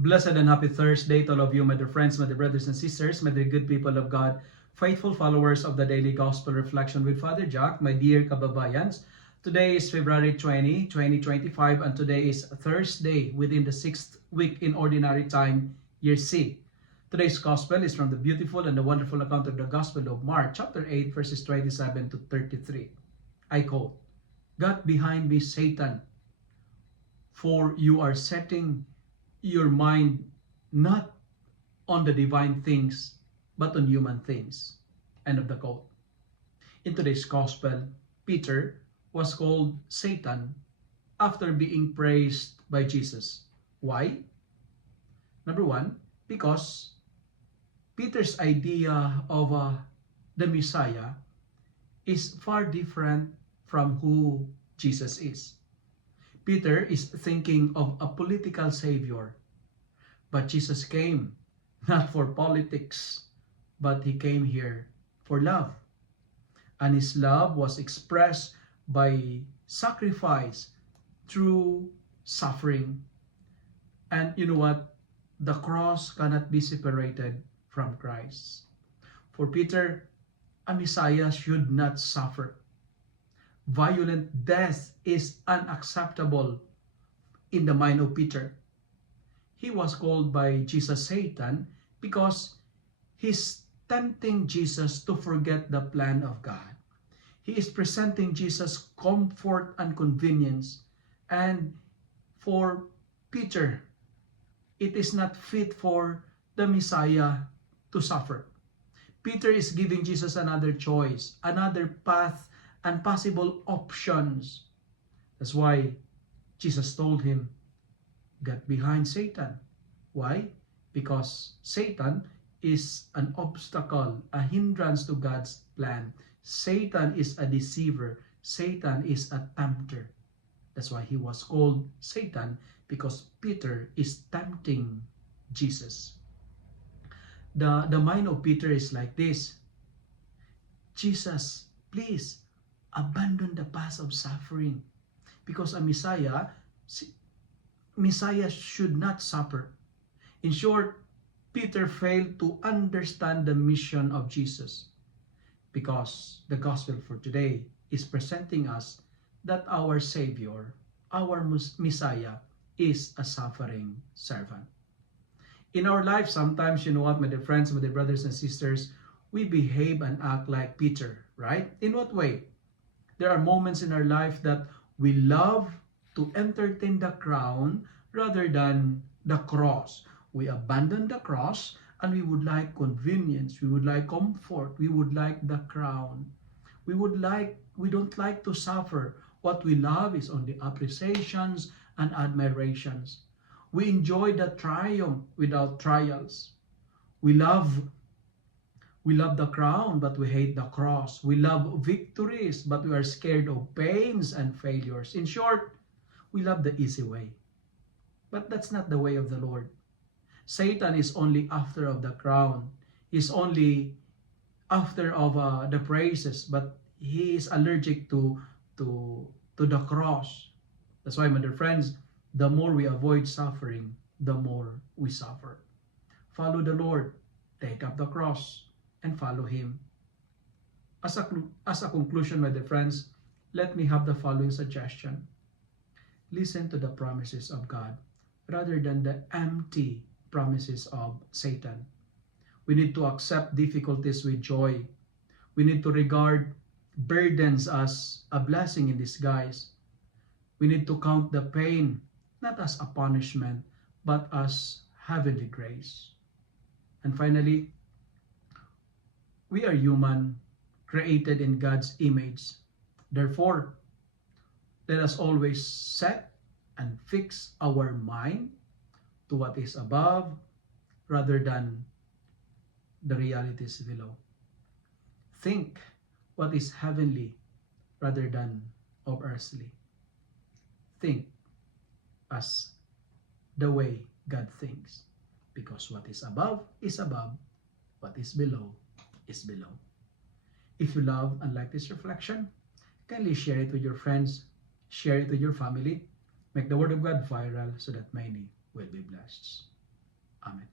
Blessed and happy Thursday to all of you, my dear friends, my dear brothers and sisters, my dear good people of God, faithful followers of the Daily Gospel Reflection with Father Jack, my dear kababayans. Today is February 20, 2025, and today is Thursday within the 6th week in Ordinary Time, Year C. Today's Gospel is from the beautiful and the wonderful account of the Gospel of Mark, chapter 8, verses 27 to 33. I quote, "Get behind me, Satan, for you are setting your mind not on the divine things, but on human things." End of the quote. In today's Gospel, Peter was called Satan after being praised by Jesus. Why? Number one, because Peter's idea of the Messiah is far different from who Jesus is. Peter is thinking of a political savior, but Jesus came not for politics, but he came here for love. And his love was expressed by sacrifice through suffering. And you know what? The cross cannot be separated from Christ. For Peter, a Messiah should not suffer. Violent death is unacceptable in the mind of Peter. He was called by Jesus Satan because he's tempting Jesus to forget the plan of God. He is presenting Jesus comfort and convenience. And for Peter, it is not fit for the Messiah to suffer. Peter is giving Jesus another choice, another path, and possible options. That's why Jesus told him, "Get behind Satan." Why? Because Satan is an obstacle, a hindrance to God's plan. Satan is a deceiver. Satan is a tempter. That's why he was called Satan, because Peter is tempting Jesus. The mind of Peter is like this: Jesus, please abandon the path of suffering, because a Messiah should not suffer. In short, Peter failed to understand the mission of Jesus, because the gospel for today is presenting us that our Savior, our Messiah, is a suffering servant. In our life, sometimes, you know what, my dear friends, my dear brothers and sisters, we behave and act like Peter, right? In what way? There are moments in our life that we love to entertain the crown rather than the cross. We abandon the cross and we would like convenience, we would like comfort, we would like the crown. We don't like to suffer. What we love is only appreciations and admirations. We enjoy the triumph without trials. We love the crown, but we hate the cross. We love victories, but we are scared of pains and failures. In short, we love the easy way. But that's not the way of the Lord. Satan is only after of the crown. He's only after of the praises, but he is allergic to the cross. That's why, my dear friends, the more we avoid suffering, the more we suffer. Follow the Lord. Take up the cross and follow him. As a conclusion, my dear friends, let me have the following suggestion. Listen to the promises of God rather than the empty promises of Satan. We need to accept difficulties with joy. We need to regard burdens as a blessing in disguise. We need to count the pain not as a punishment, but as heavenly grace. And finally, we are human, created in God's image. Therefore, let us always set and fix our mind to what is above rather than the realities below. Think what is heavenly rather than of earthly. Think as the way God thinks, because what is above, what is below is below. If you love and like this reflection, kindly share it with your friends, share it with your family, make the Word of God viral so that many will be blessed. Amen.